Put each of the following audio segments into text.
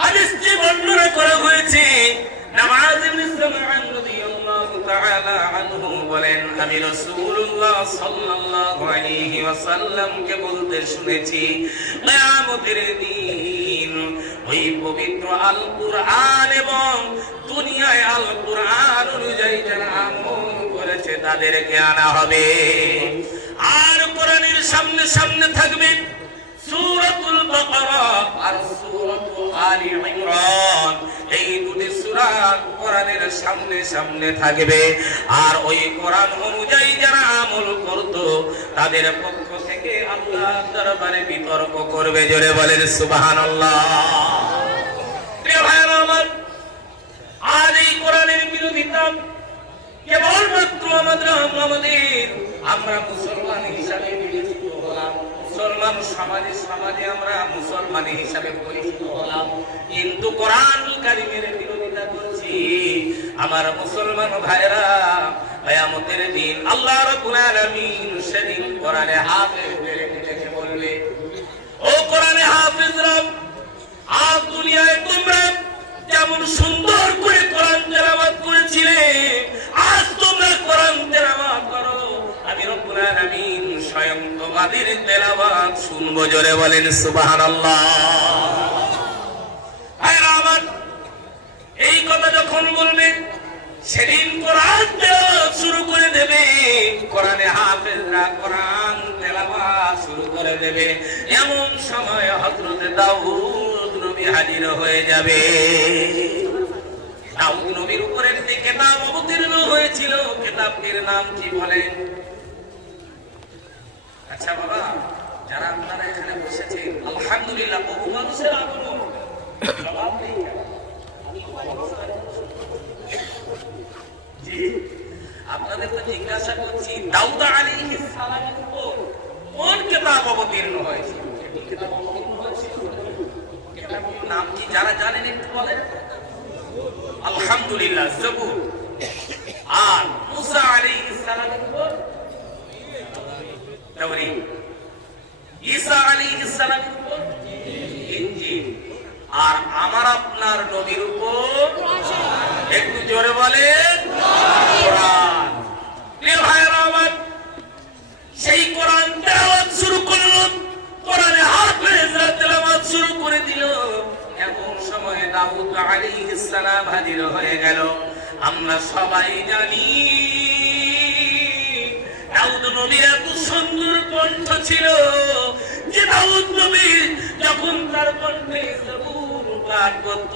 হাদিসটি বর্ণনা করা হয়েছে। নওয়াজ ইবনে সামআন রাদিয়াল্লাহু তাআলা আনহু বলেন, আমি রাসূলুল্লাহ সাল্লাল্লাহু আলাইহি ওয়াসাল্লামকে বলতে শুনেছি, কিয়ামতের দিন ওই পবিত্র আল কুরআন এবং দুনিয়ায় আল কুরআন অনুযায়ী যারা আমল করেছে তাদেরকে আনা হবে। আর কোরআনের সামনে সামনে থাকবে সূরাতুল বাকারা আর সূরাতুল আলি ইমরান। এই দুটি সূরা কোরআনের সামনে সামনে থাকবে। আর ওই কোরআন অনুযায়ী যারা আমল করত তাদের পক্ষ থেকে আল্লাহর দরবারে বিতর্ক করবে। জোরে বলেন সুবহানাল্লাহ। প্রিয় ভাইরা আমার, আজ এই কোরআনের বিরোধিতা কেবলমাত্র আমরা মুসলমান হিসাবে বিবেচিত হলাম, মুসলমান সমাজে আমরা মুসলমান হিসাবে পরিচিত হলাম, কিন্তু কোরআনুল কারীমের বিরোধিতা করছি। আমার মুসলমান ভাইরা, কিয়ামতের দিন আল্লাহ রাব্বুল আলামিন সেদিন কোরআনে হাফেজদেরকে দেখে বলবে, ও কোরআনে হাফেজরা, আজ দুনিয়ায় তোমরা যেমন সুন্দর করে কোরআন তেলাওয়াত করেছিলে, আজ তোমরা কোরআন তেলাওয়াত করো, আমি রব্বুল আলামিন স্বয়ং তোমাদের তেলাওয়াত শুনবো। জোরে বলেন সুবহানাল্লাহ। আমার এই কথা যখন বলবে, সেদিন কোরআন তেলাওয়াত শুরু করে দেবে, কোরআনে হাফেজরা কোরআন তেলাওয়াত শুরু করে দেবে। এমন সময় হযরত দাউদ নবী হাজির হয়ে যাবে। দাউদ নবীর উপরে একটি কিতাব অবতীর্ণ হয়েছিল। কিতাবটির নাম কি বলেন? আচ্ছা বাবা, যারা আপনারা এখানে বসেছেন, আলহামদুলিল্লাহ, বহু মানুষের আগমন, জবাব নেই। জি, আপনাদের তো জিজ্ঞাসা করছি, দাউদ আলাইহিস সালামের উপর কোন কিতাব অবতীর্ণ হয়েছিল? কিতাব অবতীর্ণ হয়েছিল, কিতাবটির নাম কি যারা জানেন একটু বলেন? আলহামদুলিল্লাহ, জবুর। আর মুসা আলাইহিস সালামের উপর তাওরীত, ঈসা আলাইহিস সালামের উপর ইনজিল, আর আমার আপনার নবীর উপর একটু জোরে বলেন কোরআন। প্রিয় ভাইরা আমার, সেই কোরআন তেলাওয়াত শুরু করলো, কোরআনে হাফেজরা তেলাওয়াত শুরু করে দিল। এমন সময় দাউদ আলাইহিস সালাম হাজির হয়ে গেল। আমরা সবাই জানি দাউদ নবীর এত সুন্দর কণ্ঠ ছিল যে দাউদ নবী যখন তার কণ্ঠে জবুর পাঠ করত,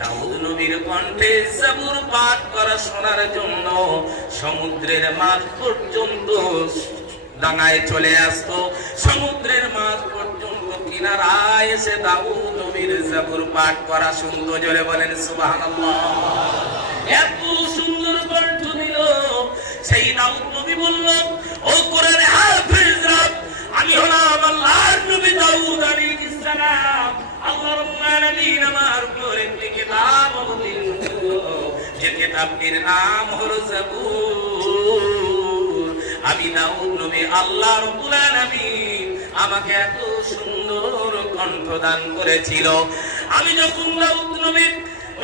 দাউদ নবীর কণ্ঠে জবুর পাঠ করা শোনার জন্য সমুদ্রের মাঝ পর্যন্ত ডাঙায় চলে আসতো। সমুদ্রের মাঝ পর্যন্ত কিনারায় এসে দাউদ নবীর জবুর পাঠ করা শুনতো। জোরে বলেন সুবহানাল্লাহ। এত সুন্দর কণ্ঠ দিল। সেই দাউদ নবী বলল, ও কোরআনে হাফেজরা, আমি হলাম আল্লাহর নবী দাউদ আলাইহিস সালাম। আল্লাহ রাব্বুল আলামিন আমার উপর একটি কিতাব অবতীর্ণ করলো, যে কিতাবটির নাম হলো জবুর। আমি দাউদ নবী, আল্লাহ রাব্বুল আলামিন আমাকে এত সুন্দর কণ্ঠ দান করেছিল। আমি যখন দাউদ নবী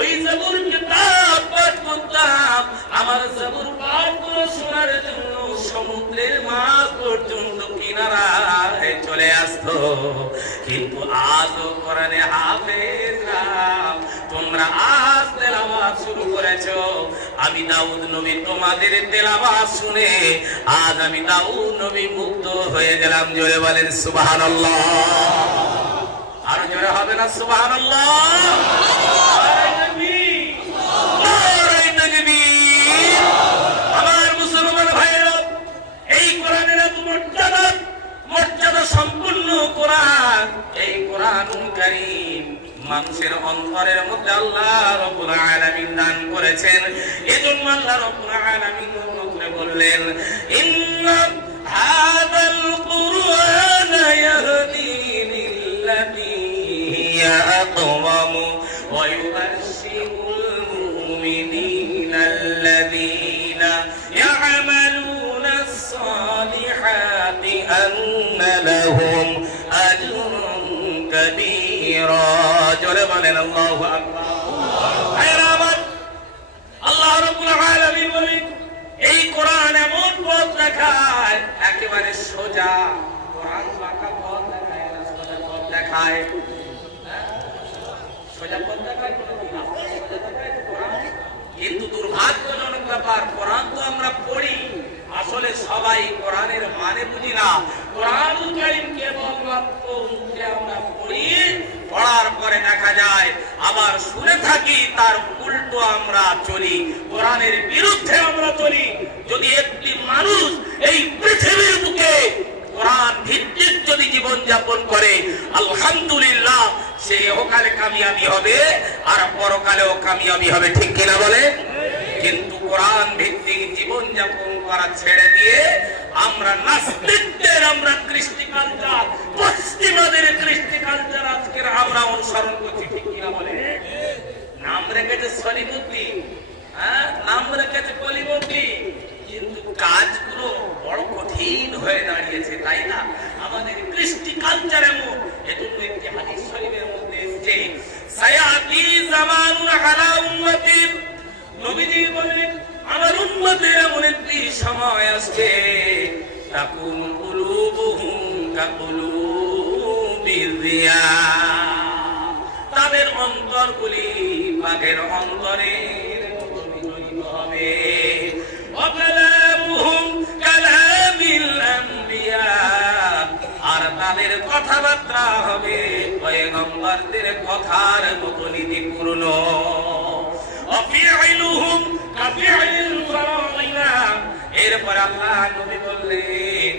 ওই জবুর কিতাব পাঠ করতাম, আমার জবুর পাঠ করে শোনার জন্য সমুদ্রের মাঝ পর্যন্ত কিনারায় চলে আসতো। কিন্তু আজও কোরআনে হাফেজরা তোমরা আজ তেলাওয়াত শুরু করেছো। আমি দাউদ নবী তোমাদের তেলাওয়াত শুনে আজ আমি দাউদ নবী মুগ্ধ হয়ে গেলাম। জোরে বলেন সুবহানাল্লাহ। আর জোরে হবে না সুবহানাল্লাহ? আমার মুসলমান ভাইরা, এই কোরআনের এত মর্যাদা সম্পূর্ণ কোরআন, এই কোরআনুল কারীম মানুষের অন্তরের মধ্যে আল্লাহ রাব্বুল আলামিন দান করেছেন। এজন্য আল্লাহ রাব্বুল আলামিন বললেন, ইন্না হাযাল কুরআনা ইয়াহদি লিল্লাতী হিয়া আকওয়াম ওয়া ইউবাশশিরুল মুমিনিনা আল্লাযীনা ইয়া'মালুনা আস-সালিহাতি আন্না لهم أجرا كبيرا জোরে বলেন আল্লাহু আকবার আল্লাহ রাব্বুল আলামিন বলেন এই কোরআন এমন পথ দেখায় একেবারে সোজা কোরআন বাঁকা পথ দেখায় না সোজা পথ দেখায় সোজা পথ দেখায় কোরআন কিন্তু দুর্ভাগ্যজনক ব্যাপার কোরআন তো আমরা পড়ি আসলে সবাই কোরআনের মানে বুঝি না কোরআনুল কারীম কেবলমাত্র মুখে আমরা পড়ি পড়ার পরে দেখা যায় আবার শুনে থাকি তার উল্টো আমরা চলি কোরআনের বিরুদ্ধে আমরা চলি যদি একটি মানুষ এই পৃথিবীর বুকে কোরআন ভিত্তিক যদি জীবন যাপন করে আলহামদুলিল্লাহ সে ইহকালে কামিয়াবি হবে আর পরকালেও কামিয়াবি হবে ঠিক কিনা বলে কিন্তু কোরআন ভিত্তিক জীবন যাপন করা ছেড়ে দিয়ে আমরা নাস্তিকদের আমরা কৃষ্টি কালচার পশ্চিমাদের কৃষ্টি কালচার আজকের আমরা অনুসরণ করছি ঠিক কিনা বলে নাম রেখেছে সলিমুদ্দিন নাম রেখেছে কলিমুদ্দিন কিন্তু কাজগুলো বড় কঠিন হয়ে দাঁড়িয়েছে তাই না আমাদের কৃষ্টি কালচার এমন এজন্য একটি হাদিস শরীফের মধ্যে এসেছে সায়াতি জামানুন আলা উম্মতি নবীজি বলেন আমার উম্মতের এমন একটি সময় আসবে তাকুন কুলুবুহুম কাকুলুবির রিয়া তাদের অন্তরগুলি বাঘের অন্তরের মতো বিজড়িত হবে ওয়াকালামুহুম কালামিল আম্বিয়া আর তাদের কথাবার্তা হবে পয়গম্বরদের কথার মতো নীতিপূর্ণ ওয়াফি'লুহুম কাফি'লিল ফারাইনা এরপর আল্লাহ নবী বললেন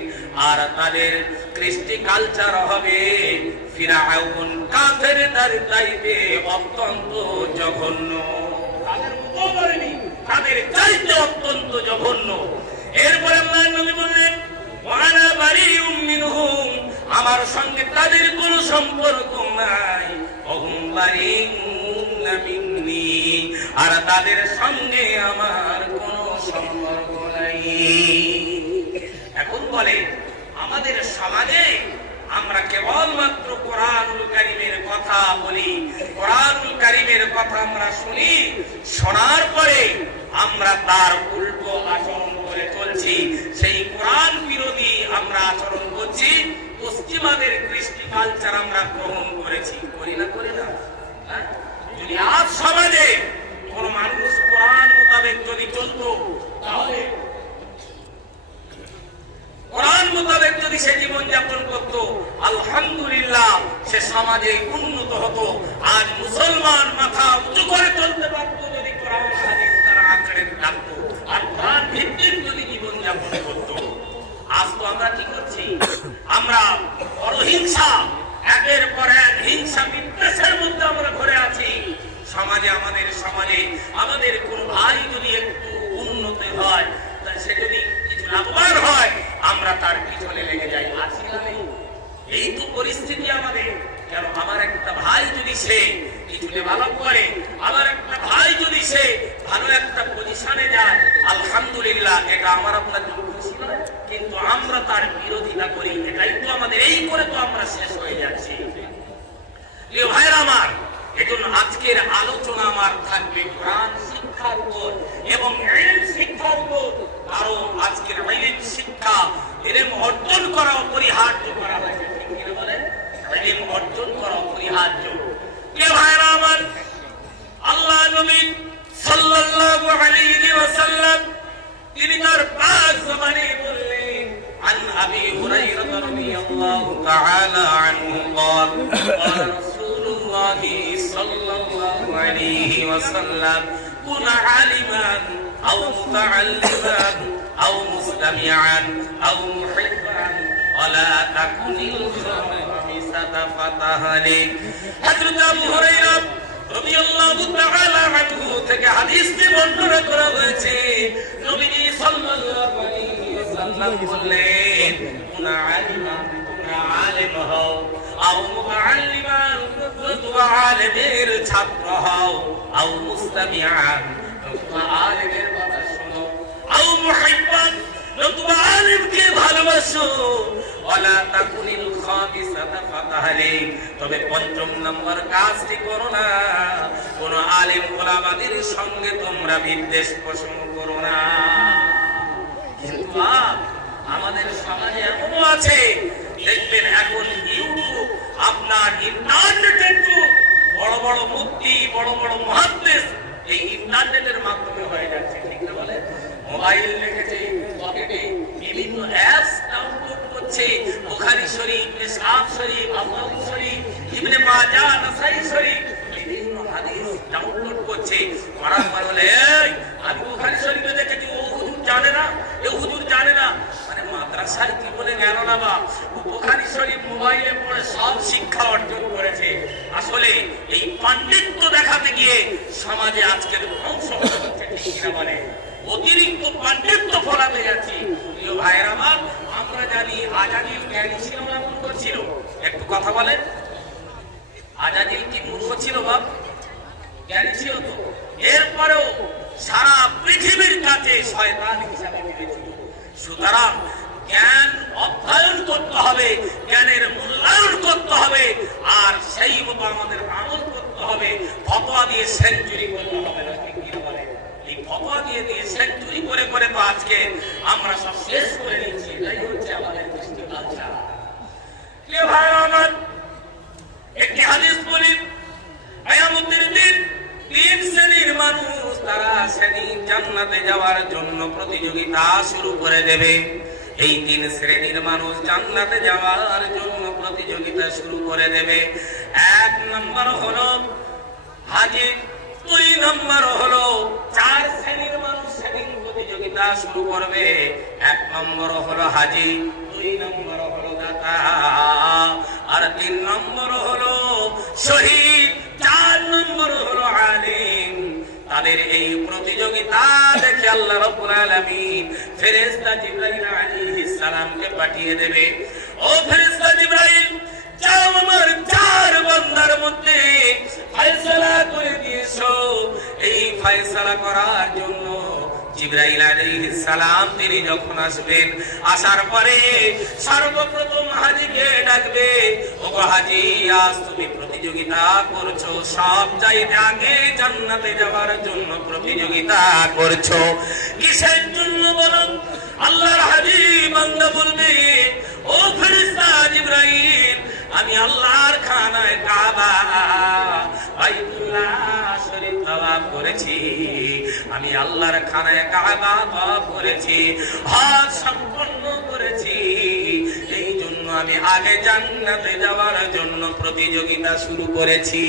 আর তাদের কৃষ্টি কালচার হবে ফিরাউন কাফেরদের টাইপে অত্যন্ত জঘন্য তাদের মতো করেনি তাদের চাইতে অত্যন্ত জঘন্য এরপর আল্লাহ নবী বললেন ওয়ানা বারিউম মিনহুম আমার সঙ্গে তাদের কোনো সম্পর্ক নাই ওহুম বারিউন মিন্নি আর তাদের সঙ্গে আমার কোনো সম্পর্ক নাই এখন বলে আমাদের সমাজে আমরা কেবলমাত্র কোরআনুল কারীমের কথা বলি কোরআনুল কারীমের কথা আমরা শুনি শোনার পরে আমরা তার উল্টো আচরণ করে চলছি সেই কোরআন বিরোধী আমরা আচরণ করছি পশ্চিমাদের কৃষ্টি কালচার আমরা গ্রহণ করেছি করি না যদি আজ সমাজে কোন মানুষ কোরআন মোতাবেক যদি চলতো তাহলে কোরআন মোতাবেক যদি সে জীবন যাপন করতো আলহামদুলিল্লাহ সে সমাজে উন্নত হতো আজ মুসলমান মাথা উঁচু করে চলতে পারতো যদি কোরআন হাদিস তারা আঁকড়ে থাকতো আর কোরআন ভিত্তিক যদি জীবন যাপন করতো আজ তো আমরা কি করছি আমরা পরহিংসা একের পর এক হিংসা বিদ্বেষের মধ্যে আমরা ঘুরে আছি সমাজে আমাদের কোন ভাই যদি একটু উন্নতি হয় সে যদি কিছু লাভবান হয় আমরা তার পিছনে লেগে যাই আছি না নেই এই তো পরিস্থিতি আমাদের কেন আমার একটা ভাই যদি সে কিছু ডেভেলপ করে আমার একটা ভাই যদি সে ভালো একটা পজিশনে যায় আলহামদুলিল্লাহ এটা আমার আপনার খুশি নয় কিন্তু আমরা তার বিরোধিতা করি এটাই তো আমাদের এই করে তো আমরা শেষ হয়ে যাচ্ছি প্রিয় ভাইরা আমার এজন্য আজকের আলোচনা আমার থাকবে কোরআন শিক্ষার উপর এবং ইলম শিক্ষার উপর কারণ আজকের ইলম শিক্ষা ইলম অর্জন করা অপরিহার্য করা হয়েছে ঠিক কি বলেন ইলম অর্জন করা অপরিহার্য প্রিয় ভাইরা আমার আল্লাহ নবী সাল্লাল্লাহু আলাইহি ওয়াসাল্লাম তিনি তার পাক জবানে বললেন عن أبي هريرة رضي الله تعالى عنه قال قال رسول الله صلى الله عليه وسلم كن عالما أو متعلما أو مستمعا أو محبا ولا تكن الخامسة فتهلك حضرت أبو هريرة রাদিয়াল্লাহু তাআলা আনহু থেকে হাদিসটি বর্ণনা করা হয়েছে নবীজি সাল্লাল্লাহু আলাইহি ওয়াসাল্লাম বললেন কুন আলিমান কুন আলিম হও আও মুআল্লিমান তোমরা আলেমের ছাত্র হও আও মুস্তামিআন তোমরা আলেমের কথা শোনো আও মুহিব্বান নতুবা আলেমকে ভালোবাসো, ওয়ালা তাকুনিল খামিসাতা ফাতাহলিক, তবে পঞ্চম নম্বর কাজটি করো না, কোন আলেম ওলামাদের সঙ্গে তোমরা বিদ্বেষ পোষণ করো না। কিন্তু আমাদের সমাজে এমনও আছে, দেখবেন এখন ইউটিউব, আপনার ইন্টারনেটের যুগ, বড় বড় মুফতি, বড় বড় মুহাদ্দিস এই ইন্টারনেটের মাধ্যমে হয়ে যাচ্ছে, ঠিক না বলে? মোবাইল রেখেছে পকেটে, বিভিন্ন অ্যাপস ডাউনলোড করছে, বুখারী শরীফ, মিশকাত শরীফ, আবু শরীফ, ইবনে মাজাহ, নাসাই শরীফ, বিভিন্ন হাদিস ডাউনলোড করছে। করার পর বলে, এই আমি বুখারী শরীফে দেখেছি, ও হুজুর জানে না, এ হুজুর জানে না, মানে মাদ্রাসার কি বলে গেল না বা বুখারী শরীফ মোবাইলে পড়ে সব শিক্ষা অর্জন করেছে। আসলে এই পাণ্ডিত্য দেখাতে গিয়ে সমাজে আজকের ধ্বংস হচ্ছে, ঠিক না বলে? অতিরিক্ত পাণ্ডিত্য ফলাতে যাচ্ছি। প্রিয় ভাইয়ের আমার, আমরা জানি আজাদিল জ্ঞানী ছিল না মূর্খ ছিল? একটু কথা বলেন, আজাদিল কি মূর্খ ছিল বাপ? জ্ঞানী ছিল তো। এরপরেও সারা পৃথিবীর কাছে শয়তান হিসাবে ভেবেছিল। সুতরাং জ্ঞান অধ্যয়ন করতে হবে, জ্ঞানের মূল্যায়ন করতে হবে, আর সেই মতো আমাদের আমল করতে হবে। ফতোয়া দিয়ে সেঞ্চুরি করতে হবে না, ঠিক কি বলে? এই ফতোয়া দিয়ে দিয়ে সেঞ্চুরি করে করে তো আজকে আমরা সব শেষ করে নিচ্ছি। এটাই হচ্ছে আমাদের কৃষ্টি কালচার। কে ভাই আমার, একটি হাদিস বলি, কিয়ামতের দিন তিন শ্রেণীর মানুষ, তারা শ্রেণীর জান্নাতে যাওয়ার জন্য প্রতিযোগিতা শুরু করে দেবে। এই তিন শ্রেণীর মানুষ জান্নাতে যাওয়ার জন্য প্রতিযোগিতা শুরু করে দেবে। এক নম্বর হলো হাজী, দুই নম্বর হলো চার শ্রেণীর মানুষ সেদিন প্রতিযোগিতা শুরু করবে। এক নম্বর হলো হাজী, দুই নম্বর হলো দাতা, আর তিন নম্বর হলো শহীদ, চার নম্বর হলো আলিম। তাদের এই প্রতিযোগিতা দেখে আল্লাহ রাব্বুল আলামিন ফেরেশতা জিবরাইল আলাইহিস সালামকে পাঠিয়ে দেবে। ও ফেরেশতা জিবরাইল, যাও আমার চার বান্দার মধ্যে ফয়সালা করে দিয়েছো। এই ফয়সালা করার জন্য জিবরাইল আলাইহিস সালাম তিনি যখন আসবেন, আসার পরে সর্বপ্রথম হাজীকে ডাকবে, ওগো হাজী, আজ তুমি প্রতিযোগিতা করছো, সব চাইতে আগে জান্নাতে যাওয়ার জন্য প্রতিযোগিতা করছো, কিসের জন্য বলো? আল্লাহর হাজী বান্দা বলবে, ও ফেরেশতা জিবরাইল, আমি আল্লাহর খানায় কাবা বাইতুল্লাহ শরীফ তাওয়াফ করেছি, আমি আল্লাহর খানায় কাবা তাওয়াফ করেছি, হজ সম্পন্ন করেছি, এই জন্য আমি আগে জান্নাতে যাওয়ার জন্য প্রতিযোগিতা শুরু করেছি।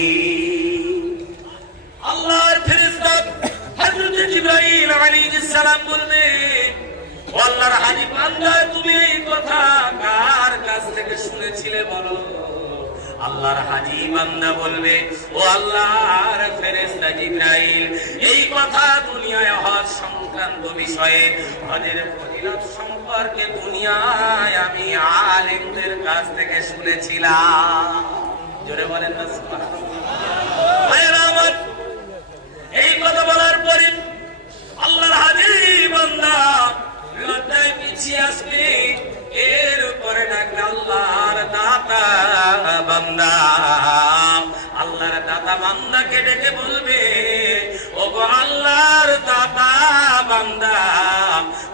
আল্লাহর ফেরেশতা হযরত জিবরাইল আলাইহিস সালাম বলবে, ও আল্লাহর হাজী বান্দা, তুমি এই কথা কার কাছ থেকে শুনেছিলে বলো? আল্লাহর হাজী বান্দা বলবে, ও আল্লাহর ফেরেশতা জিবরাইল, এই কথা দুনিয়ায় হজ সংক্রান্ত বিষয়ে, হজের ফজিলত সম্পর্কে দুনিয়ায় আমি আলেমদের কাছ থেকে শুনেছিলাম। জোরে বলেন না সুবহানাল্লাহ। এই কথা বলার পরে আল্লাহর হাজী বান্দা লজ্জায় পিছিয়ে আসবে। এরপরে ডাকবে আল্লাহর দাতা বান্দা, আল্লাহর দাতা বান্দাকে ডেকে বলবে, ওগো আল্লাহর দাতা বান্দা,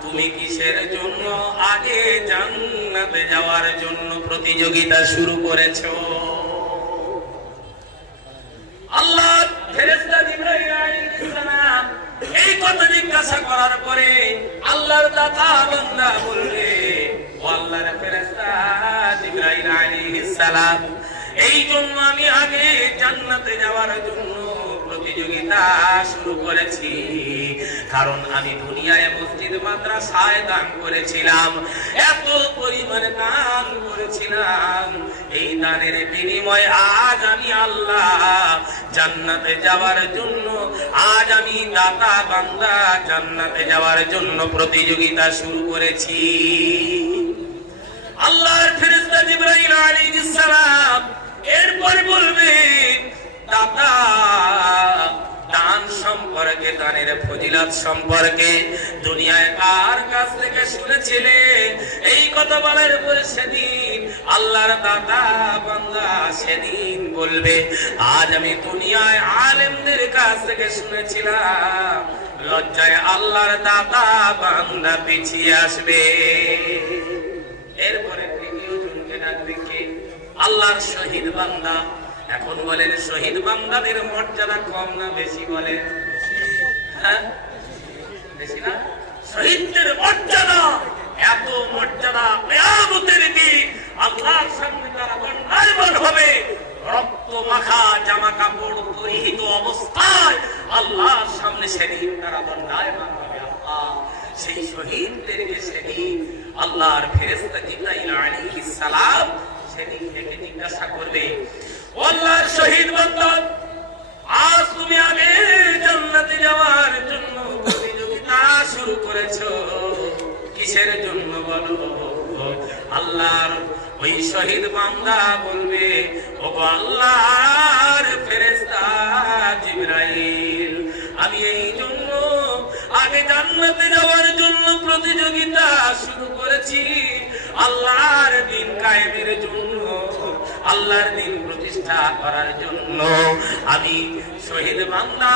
তুমি কিসের জন্য আগে জান্নাতে যাওয়ার জন্য প্রতিযোগিতা শুরু করেছো? আল্লাহ ফেরেশতা জিবরাইল আলাইহিস সালাম এই কথা জিজ্ঞাসা করার পরে আল্লাহর দাতা বান্দা বলবে, ও আল্লাহর ফেরেশতা জিবরাইল আলাইহিস সালাম, এই জন্য আমি আগে জান্নাতে যাওয়ার জন্য প্রতিযোগিতা শুরু করেছি, কারণ আমি দুনিয়ায় মসজিদ মাদ্রাসায় দান করেছিলাম, এত পরিমাণে দান করেছিলাম, এই দানের বিনিময়ে আজ আমি আল্লাহ জান্নাতে যাওয়ার জন্য, আজ আমি দাতা বান্দা জান্নাতে যাওয়ার জন্য প্রতিযোগিতা শুরু করেছি। আল্লাহর ফেরেশতা জিবরাইল আলাইহিস সালাম এরপর বলবে, দাতা দান সম্পর্কে, দানের ফজিলত ফজিলত সম্পর্কে দুনিয়ায় কার কাছ থেকে শুনেছিলে? এই কথা বলার পরে সেদিন আল্লাহর দাতা বান্দা সেদিন বলবে, আজ আমি দুনিয়ায় আলেমদের কাছ থেকে শুনেছিলাম। লজ্জায় আল্লাহর দাতা বান্দা পিছিয়ে আসবে। এরপরে তৃতীয় জনকে ডাকবে কে? আল্লাহর শহীদ বান্দা। এখন বলেন, শহীদ বান্দাদের মর্যাদা কম না বেশি? বলেন, হ্যাঁ বেশি না? শহীদদের মর্যাদা, এত মর্যাদা, কিয়ামতের দিন আল্লাহর সামনে তারা দণ্ডায়মান হবে। রক্ত মাখা জামা কাপড় পরিহিত অবস্থায় আল্লাহর সামনে সেদিন তারা দণ্ডায়মান হবে। আল্লাহ সেই শহীদদেরকে সেদিন আল্লাহর ফেরেশতা জিবরাইল আলাইহিস সালাম সেদিন থেকে জিজ্ঞাসা করবে, আল্লাহর শহীদ বান্দা, আজ তুমি আগে জান্নাতে যাওয়ার জন্য প্রতিযোগিতা শুরু করেছো, কিসের জন্য বলো? আল্লাহর ওই শহীদ বান্দা বলবে, ও আল্লাহর ফেরেশতা জিবরাইল, আমি এই জন্য আগে জান্নাতে যাওয়ার জন্য প্রতিযোগিতা শুরু করেছি, আল্লাহর দ্বীন কায়েমের জন্য, আল্লাহর দ্বীন প্রতিষ্ঠা করার জন্য আমি শহীদ বান্দা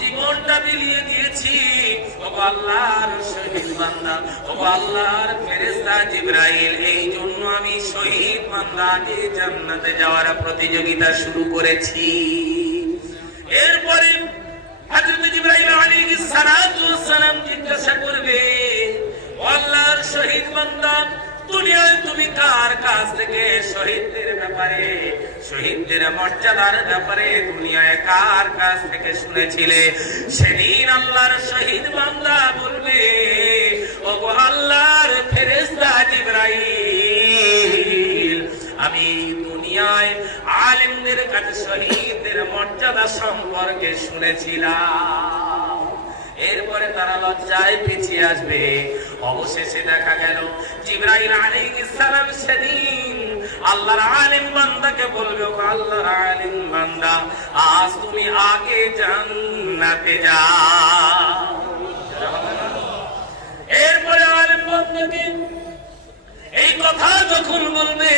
জীবনটা বিলিয়ে দিয়েছি। ও আল্লাহর শহীদ বান্দা, ও আল্লাহর ফেরেশতা জিবরাইল, এই জন্য আমি শহীদ বান্দাকে জান্নাতে যাওয়ার প্রতিযোগিতা শুরু করেছি। এরপরে হযরত জিবরাইল আলাইহিস সালাম জিজ্ঞাসা করবে, ও আল্লাহর শহীদ বান্দা, দুনিয়ায় তুমি কার কাছ থেকে শহীদদের ব্যাপারে, শহীদদের মর্যাদার ব্যাপারে দুনিয়ায় কার কাছ থেকে শুনেছিলে? সেদিন আল্লাহর শহীদ বান্দা বলবে, ও আল্লাহর ফেরেশতা জিবরাইল, আমি দুনিয়ায় আলেমদের কাছে শহীদদের মর্যাদা সম্পর্কে শুনেছিলাম। এরপরে তারা লজ্জায় পিছিয়ে আসবে। অবশেষে দেখা গেল জিবরাইল আলাইহিস সালাম সেদিন আল্লাহর আলেম বান্দাকে বলবে, ও আল্লাহর আলেম বান্দা, আজ তুমি আগে জান্নাতে যাও। এরপরে আলেম বান্দাকে এই কথা যখন বলবে,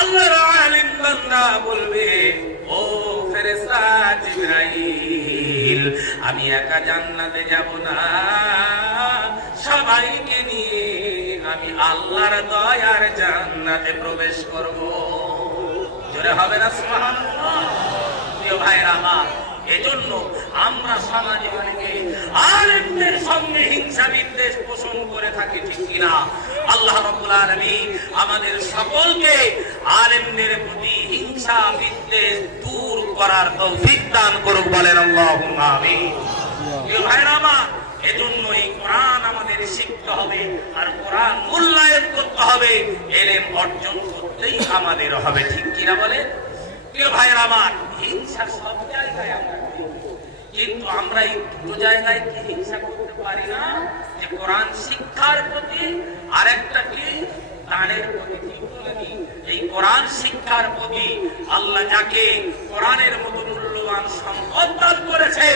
আল্লাহর আলেম বান্দা বলবে, ও ফেরেশতা জিবরাইল, আমি একা জান্নাতে যাব না, সবাইকে নিয়ে আমি আল্লাহর দয়ার জান্নাতে প্রবেশ করব। জোরে হবে না সুবহানাল্লাহ? প্রিয় ভাইরা আমার, এজন্য আমরা সমাজে অনেকে আলেমদের সঙ্গে হিংসা বিদ্বেষ পোষণ করে থাকি, ঠিক কিনা? আল্লাহ রাব্বুল আলামিন আমাদের সকলকে আলেমদের প্রতি হিংসা বিদ্বেষ দূর করার তৌফিক দান করুক, বলেন আল্লাহুম্মা আমিন। প্রিয় ভাইরা আমার, এজন্য এই কোরআন আমাদের শিখতে হবে, আর কোরআন মূল্যায়ন করতে হবে, ইলম অর্জন করতেই আমাদের হবে, ঠিক কিনা বলেন? প্রিয় ভাইরা আমার, হিংসা সব জায়গায় আমরা করি, কিন্তু আমরা এই দুটো জায়গায় কি হিংসা করতে পারি না? যে কোরআন শিক্ষার প্রতি, আরেকটা কি দানের প্রতি। এই কোরআন শিক্ষার প্রতি আল্লাহ যাকে কোরআনের মতো মূল্যবান সম্পদ দান করেছে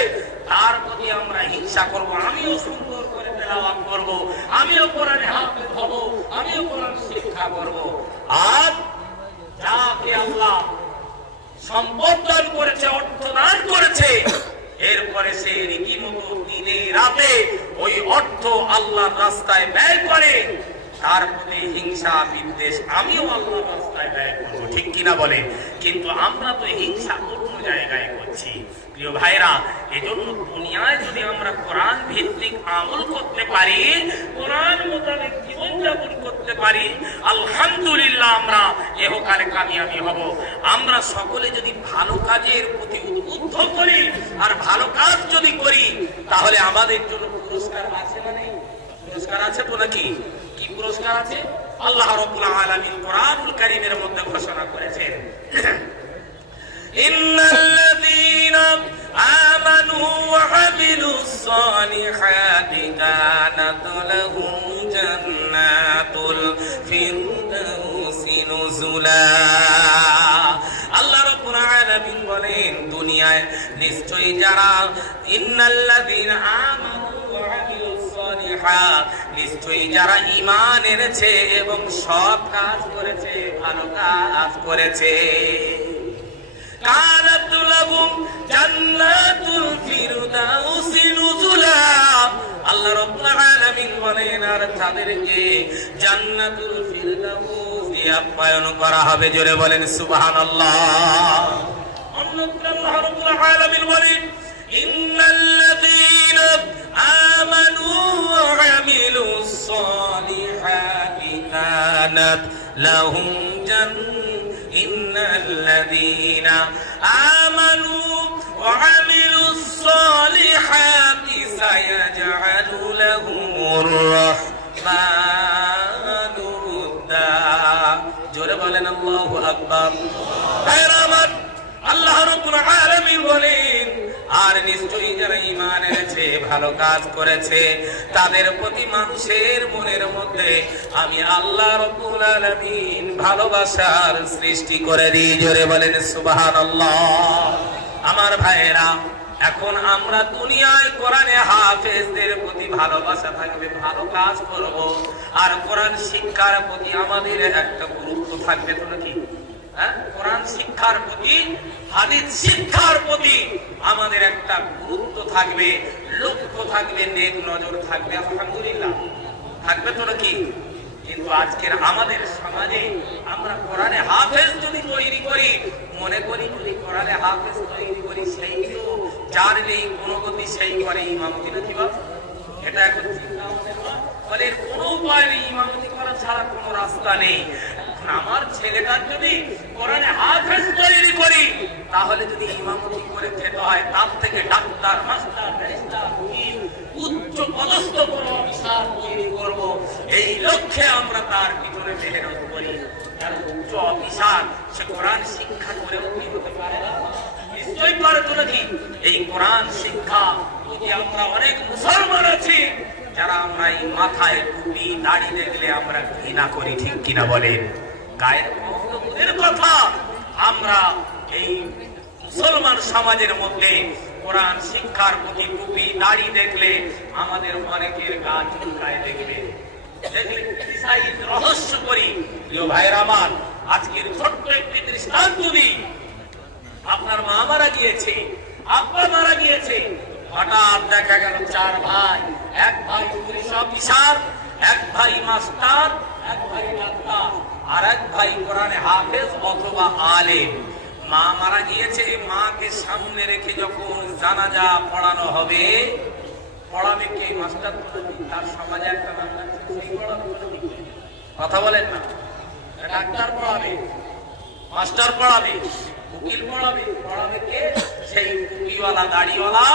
তার প্রতি আমরা হিংসা করব। আমিও সুন্দর করে তেলাওয়াত করব, আমিও কোরআনে হাফেজ হব, আমিও কোরআন শিক্ষা করব। আর যাকে আল্লাহ সম্পদ দান করেছে, অর্থ দান করেছে, এরপরে সে রীতিমতো দিনে রাতে ওই অর্থ আল্লাহর রাস্তায় ব্যয় করে, তার প্রতি হিংসা বিদ্বেষ আমিও আল্লাহর রাস্তায় ব্যয় করবো, ঠিক কিনা বলে? কিন্তু আমরা তো হিংসা অন্য জায়গায় করছি। প্রিয় ভাইরা, এজন্য দুনিয়ায় যদি আমরা কোরআন ভিত্তিক আমল করতে পারি, কোরআন মোতাবেক জীবনযাপন করতে পারি, আলহামদুলিল্লাহ আমরা ইহকালে কামিয়াবি হব। আমরা সকলে যদি ভালো কাজের প্রতি উদ্বুদ্ধ করি আর ভালো কাজ যদি করি, তাহলে আমাদের জন্য পুরস্কার আছে না নেই? পুরস্কার আছে তো নাকি? কি পুরস্কার আছে? আল্লাহ রাব্বুল আলামিন কোরআনুল কারীমের মধ্যে ঘোষণা করেছেন, ইন্নাল্লাযীনা আমানু ওয়া আমিলুস সালিহাতি কানাত লাহুম জান্নাতুল ফিরদাউসি নুজুলা। আল্লাহ রাব্বুল আলামিন বলেন, দুনিয়া দুনিয়ায় নিশ্চয়ই যারা ইন্নাল্লাযীনা আমানু ওয়া আমিলুস সালিহাত, নিশ্চয়ই যারা ঈমান এনেছে এবং সৎ কাজ করেছে, ভালো কাজ করেছে, কানাত লাহুম জান্নাতুল ফিরদাউসি নুজুলা, আল্লাহ রাব্বুল আলামিন বলেন আর তাদেরকে জান্নাতুল ফিরদাউস আপ্যায়ন করা হবে। জোরে বলেন সুবহানাল্লাহ। অন্যত্র আল্লাহ রাব্বুল আলামিন বলেন ইন্নাল্লাযীনা আমানু ওয়া আমিলুস সালিহাতি কানাত লাহুম ইন্নাল্লাযীনা আমানু ওয়া আমিলুস সালিহাতি সায়াজআলু লাহুমুর রাহমানু উদ্দা। জোরে বলেন আল্লাহু আকবার। আল্লাহ রাব্বুল আলামিন বলেন আর নিশ্চয়ই যারা ঈমান এনেছে, ভালো কাজ করেছে, তাদের প্রতি মানুষের মনের মধ্যে আমি আল্লাহ রাব্বুল আলামিন ভালোবাসার সৃষ্টি করে দিই। জোরে বলেন সুবহানাল্লাহ। আমার ভাইয়েরা, এখন আমরা দুনিয়ায় কোরআনে হাফেজদের প্রতি ভালোবাসা থাকবে, ভালো কাজ করব, আর কোরআন শিক্ষার প্রতি আমাদের একটা গুরুত্ব থাকবে। তো নাকি কোরআন শিক্ষার প্রতি, হাদিস শিক্ষার প্রতি আমাদের একটা গুরুত্ব থাকবে, লক্ষ্য থাকবে, নেক নজর থাকবে। আলহামদুলিল্লাহ থাকবে তো নাকি? কিন্তু আজকের আমাদের সমাজে আমরা কোরআনে হাফেজ যদি তৈরি করি, মনে করি যদি কোরআনে হাফেজ তৈরি করি, সেই তো যার নেই কোনো গতি সেই করে ইমামতি। নাকি বাবা, এটা এখন চিন্তা আমাদের বলে কোনো উপায় নেই, ইমামতি করা ছাড়া কোনো রাস্তা নেই। আমার ছেলেটার যদি কোরআনে হাফেজ তৈরি করি, তাহলে যদি ইমামতি করে যেতে হয়, তার থেকে ডাক্তার, মাস্টার, ব্যারিস্টার, উকিল, উচ্চ পদস্থ কোনো অফিসার তৈরি করব, এই লক্ষ্যে আমরা তার ভিতরে মেহনত করি। যার উচ্চ অফিসার, সে কোরআন শিক্ষা করেও কি হতে পারে না? নিশ্চয়ই পারে তো নাকি? এই কোরআন শিক্ষা যদি আমরা অনেক মুসলমান আছি যারা আমরা এই মাথায় টুপি দাড়ি দেখলে আমরা ঘৃণা করি, ঠিক কিনা বলেন? গায়ের কথা আমরা এই মুসলমান সমাজের মধ্যে কোরআন শিক্ষার প্রতি টুপি দাড়ি দেখলে আমাদের অনেকের গা চুলকায়। দেখবে রহস্য করি প্রিয় ভাইয়ের আমার, আজকের ছোট্ট একটি দৃষ্টান্ত দিই। আপনার মা মারা গিয়েছে, আব্বা মারা গিয়েছে, হঠাৎ দেখা গেল চার ভাই, এক ভাই পুলিশ অফিসার, এক ভাই মাস্টার, এক ভাই ডাক্তার, আর এক ভাই কোরআনে হাফেজ অথবা আলেম। মা মারা গিয়েছে, মাকে সামনে রেখে যখন জানাজা পড়ানো হবে, পড়াবে কে? মাস্টার পড়াবে। তার সমাজে একটা নাম আছে, সেই পড়াবে। কথা বলেন না? ডাক্তার পড়াবে, মাস্টার পড়াবে, উকিল পড়াবে। পড়াবে কে? সেই টুপিওয়ালা দাড়িওয়ালা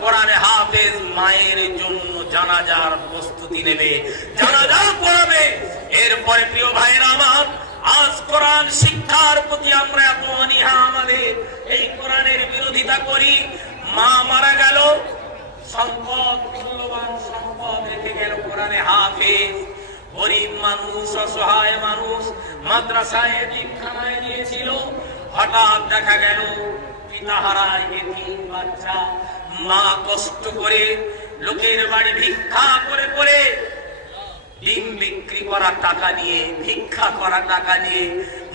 কোরআনে হাফেজ মায়ের জন্য জানাজার প্রস্তুতি নেবে, জানাজা পড়াবে। এরপরে প্রিয় ভাইরা আমার, আজ কোরআন শিক্ষার প্রতি আমরা এত অনীহা, আমাদের এই কোরআনের বিরোধিতা করি। মা মারা গেল, সম্পদ, মূল্যবান সম্পদ রেখে গেল কোরআনে হাফেজ। গরিব মানুষ, অসহায় মানুষ মাদ্রাসায় এতিমখানায় দিয়েছিল, হঠাৎ দেখা গেল পিতাহারায় এতিম বাচ্চা। মা কষ্ট করে লোকের বাড়ি ভিক্ষা করে করে ডিম বিক্রি করা টাকা নিয়ে, ভিক্ষা করা টাকা নিয়ে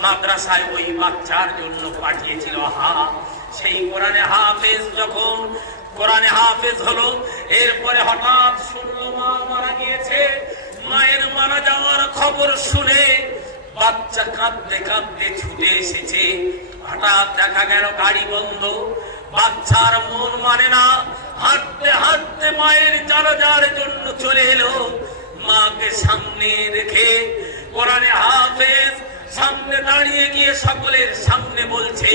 মাদ্রাসায় ওই বাচ্চার জন্য পাঠিয়েছিল। সেই কোরআনে হাফেজ যখন কোরআনে হাফেজ হলো, এরপরে হঠাৎ শুনলো মা মারা গিয়েছে। মায়ের মারা যাওয়ার খবর শুনে বাচ্চা কাঁদতে কাঁদতে ছুটে এসেছে। হঠাৎ দেখা গেল গাড়ি বন্ধ, বাচ্চার মন মানে না, হাঁটতে হাঁটতে মায়ের জানাজার জন্য চলে এলো। মাকে সামনে রেখে কোরআনে হাফেজ সামনে দাঁড়িয়ে গিয়ে সকলের সামনে বলছে,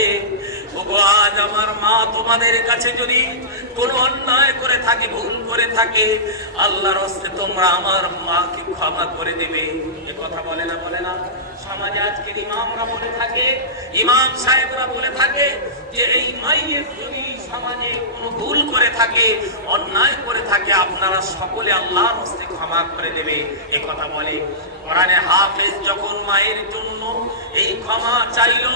ওগো আজ আমার মা তোমাদের কাছে যদি কোনো অন্যায় করে থাকে, ভুল করে থাকে, আল্লাহর হস্তে তোমরা আমার মাকে ক্ষমা করে দেবে। এ কথা বলে না? বলে না? সমাজে আজকের ইমামরা বলে থাকে, ইমাম সাহেবরা বলে থাকে যে এই মাইয়ের যদি সমাজে কোনো ভুল করে থাকে, অন্যায় করে থাকে, আপনারা সকলে আল্লাহর হস্তে ক্ষমা করে দেবে। এ কথা বলে। কোরআনে হাফেজ যখন মায়ের জন্য এই ক্ষমা চাইল,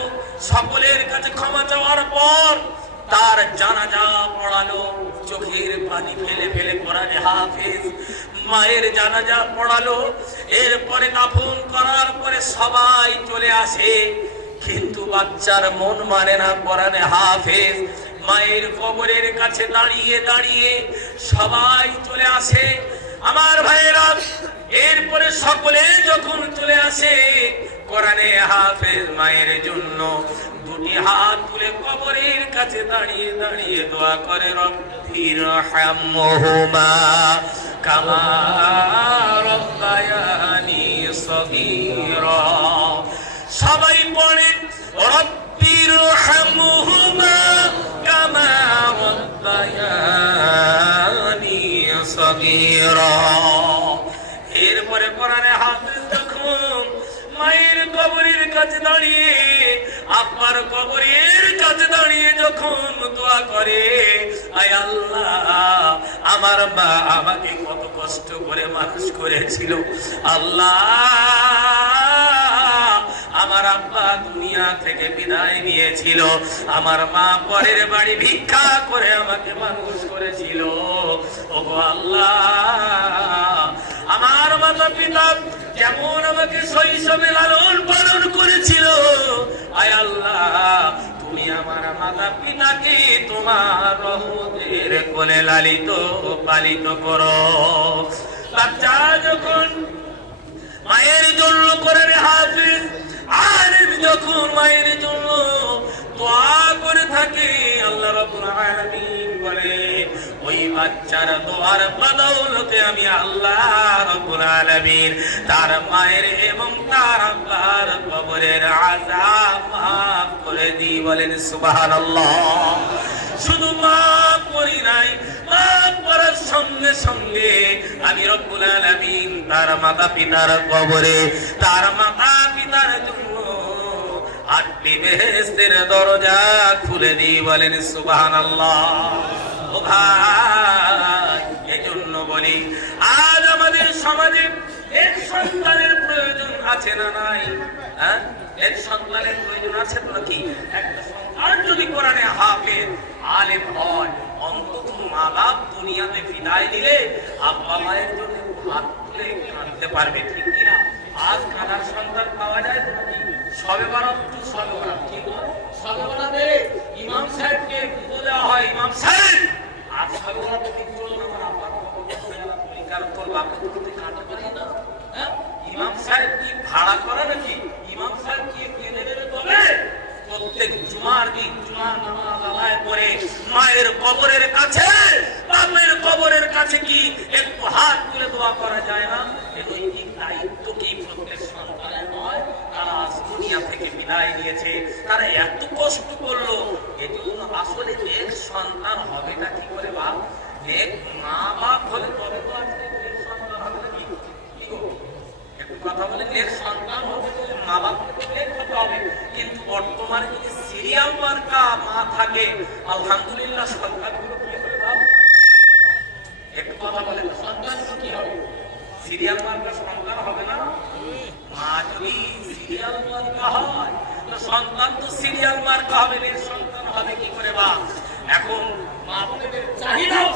সকলের কাছে ক্ষমা চাওয়ার পর তার জানাজা পড়ালো, চোখের পানি ফেলে ফেলে কোরআনে হাফেজ মায়ের জানাজা পড়ালো। এরপরে দাফন করার পরে সবাই চলে আসে, কিন্তু বাচ্চার মন মানে না। কোরআনে হাফেজ মায়ের কবরের কাছে দাঁড়িয়ে দাঁড়িয়ে সবাই চলে আসে। আমার ভাইয়েরা, এরপরে সকলে যখন চলে আসে, কোরআনে হাফেজ মায়ের জন্য দুটি হাত তুলে কবরের কাছে দাঁড়িয়ে দাঁড়িয়ে দোয়া করে, রব্বির হামহুমা কামা রব্বায়ানি সগীরা। সবাই পড়েন, রব্বির হামহুমা কামা রব্বায়ানি সগীরা। এরপরে কোরআনে হাফেজ যখন মায়ের কবরের কাছে দাঁড়িয়ে, আব্বার কবরের কাছে দাঁড়িয়ে যখন দোয়া করে, আয় আল্লাহ, আমার মা আমাকে কত কষ্ট করে মানুষ করেছিল, আল্লাহ আমার আব্বা দুনিয়া থেকে বিদায় নিয়েছিল, আমার মা পরের বাড়ি ভিক্ষা করে আমাকে মানুষ করেছিল, ওগো আল্লাহ আমার মাতা পিতা যেমন আমাকে শৈশবে লালন পালন করেছিল, আয় আল্লাহ তুমি আমার মাতা পিতাকে তোমার রহমতের কোলে লালিত পালিত করো। বাচ্চা যখন মায়ের জন্য করে হাফেজ আলেম যখন মায়ের জন্য দোয়া করে থাকে, আল্লাহ রাব্বুল আলামিন বলে ওই বাচ্চার দোয়ার বদৌলতে আমি আল্লাহ রাব্বুল আলামিন তার মায়ের এবং তার আব্বার কবরের আযাব মাফ করে দিই। বলেন সুবহানাল্লাহ। শুধু মাফ করি নাই, মাফ করার সঙ্গে সঙ্গে আমি রব্বুল আলামিন তার মাতা পিতার কবরে তার মাতা পিতার জন্য 8টি বেহেশতের দরজা খুলে দিই। বলেন সুবহানাল্লাহ। ও ভাই, এজন্য বলি আজ আমাদের সমাজে এক সন্তানের প্রয়োজন আছে না নাই? হ্যাঁ, এক সন্তানের প্রয়োজন আছে তো নাকি? একটা সন্তান যদি কোরআনে হাফেজ আলেম হয়, অন্তত মা বাপ দুনিয়াতে বিদায় দিলে আব্বা মায়ের জন্য হাত তুলে কাঁদতে পারবে, ঠিক কিনা? আজ কাঁদার সন্তান পাওয়া যায় তো নাকি? সবে বরাত, সবে বরাত, ঠিক না? সবে বরাতে ইমাম সাহেবকে পুজো দেওয়া হয়, ইমাম সাহেব আজ সবে বরাতে ঠিক চলুন আমার আব্বার কারণ তোর বাপকে তুই কাঁদতে পারি না। হ্যাঁ, ইমাম সাহেব কি ভাড়া করে নাকি? ইমাম সাহেব কি কেঁদে দেবে? তবে প্রত্যেক জুমার দিন জুমার নামাজ আদায় করে মায়ের কবরের কাছে বাপের কবরের কাছে কি একটু হাত তুলে দোয়া করা যায় না? এই নৈতিক দায়িত্ব কি প্রত্যেক সন্তানের নয়? তারা দুনিয়া থেকে বিদায় নিয়েছে, তারা এত কষ্ট করলো, এজন্য আসলে এক সন্তান হবেটা কি করে বাপ? এক মা বাপ হলে তবে তো আজকে এক সন্তান হবে নাকি? কি গো, একটু কথা বলে এক সন্তান হবে তো মা বাপকে তো এক হতে হবে। কিন্তু বর্তমানে যদি সিরিয়াল মার্কা মা থাকে, আলহামদুলিল্লাহ সন্তানগুলো কি হবে বাপ? একটু কথা বলে সন্তানগুলো কি হবে? সিরিয়াল মার্কা সন্তান হবে না? মা যদি সিরিয়াল মার্কা হয় তো সন্তান তো সিরিয়াল মার্কা হবে, এর সন্তান হবে কি করে বাপ? এখন মা বাপের চাহিদাও